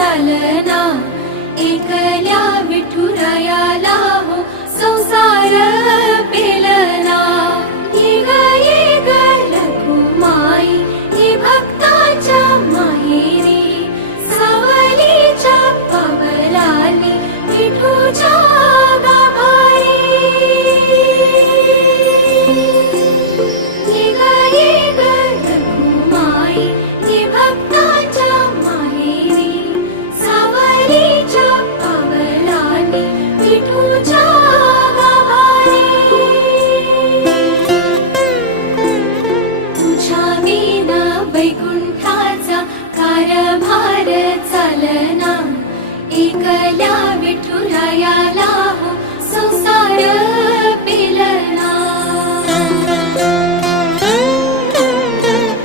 चालना, एकल्या विठुरायाला हो संसार पेलना। ये ग रखुमाई ही भक्ताच्या माहेरी, सावलीच्या पावलांनी विठूच्या गाभारी। ये ग रखुमाई ही भक्ताच्या माहेरी, सावलीच्या पावलांनी विठूच्या गाभारी। तुझ्या विना वैकुंठाचा कारभार चालना, एकल्या विठुरायाला हो संसार